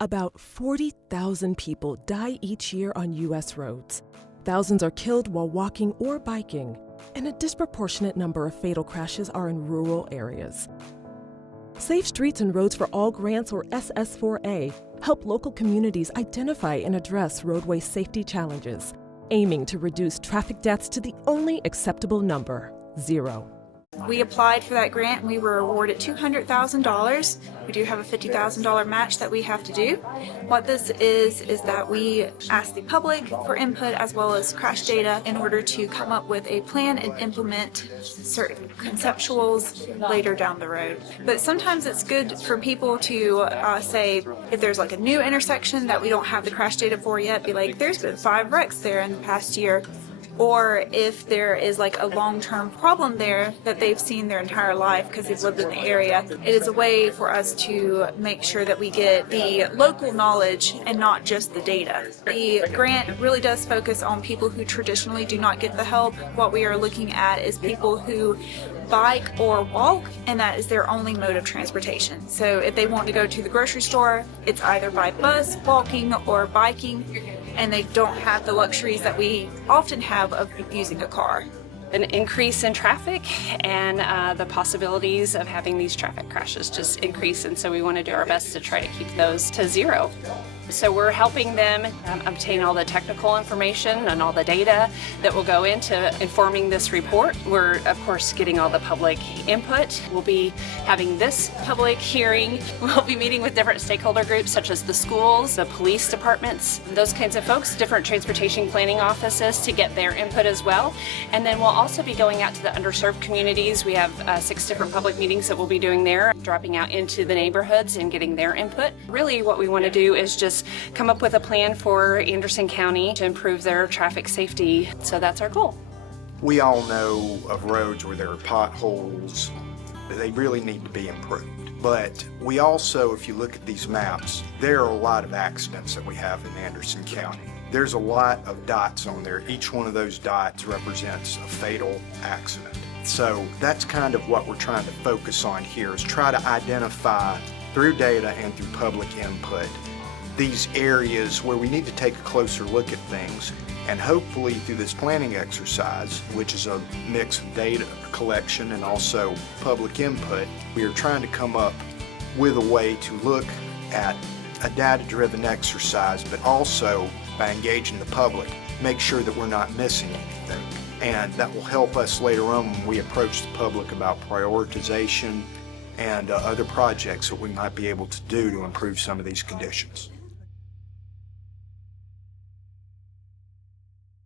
About 40,000 people die each year on U.S. roads. Thousands are killed while walking or biking, and a disproportionate number of fatal crashes are in rural areas. Safe Streets and Roads for All grants, or SS4A, help local communities identify and address roadway safety challenges, aiming to reduce traffic deaths to the only acceptable number, 0. We applied for that grant and we were awarded $200,000. We do have a $50,000 match that we have to do. What this is that we ask the public for input as well as crash data in order to come up with a plan and implement certain conceptuals later down the road. But sometimes it's good for people to say, if there's like a new intersection that we don't have the crash data for yet, be like, there's been 5 wrecks there in the past year. Or if there is like a long-term problem there that they've seen their entire life because they've lived in the area, it is a way for us to make sure that we get the local knowledge and not just the data. The grant really does focus on people who traditionally do not get the help. What we are looking at is people who bike or walk, and that is their only mode of transportation. So if they want to go to the grocery store, it's either by bus, walking, or biking, and they don't have the luxuries that we often have of using a car. An increase in traffic and the possibilities of having these traffic crashes just increase, and so we want to do our best to try to keep those to 0. So we're helping them obtain all the technical information and all the data that will go into informing this report. We're, of course, getting all the public input. We'll be having this public hearing. We'll be meeting with different stakeholder groups such as the schools, the police departments, those kinds of folks, different transportation planning offices to get their input as well. And then we'll also be going out to the underserved communities. We have 6 different public meetings that we'll be doing there, dropping out into the neighborhoods and getting their input. Really what we want to do is just come up with a plan for Anderson County to improve their traffic safety. So that's our goal. We all know of roads where there are potholes. They really need to be improved. But we also, if you look at these maps, there are a lot of accidents that we have in Anderson County. There's a lot of dots on there. Each one of those dots represents a fatal accident. So that's kind of what we're trying to focus on here, is try to identify through data and through public input these areas where we need to take a closer look at things, and hopefully through this planning exercise, which is a mix of data collection and also public input, we are trying to come up with a way to look at a data-driven exercise, but also by engaging the public, make sure that we're not missing anything. And that will help us later on when we approach the public about prioritization and other projects that we might be able to do to improve some of these conditions.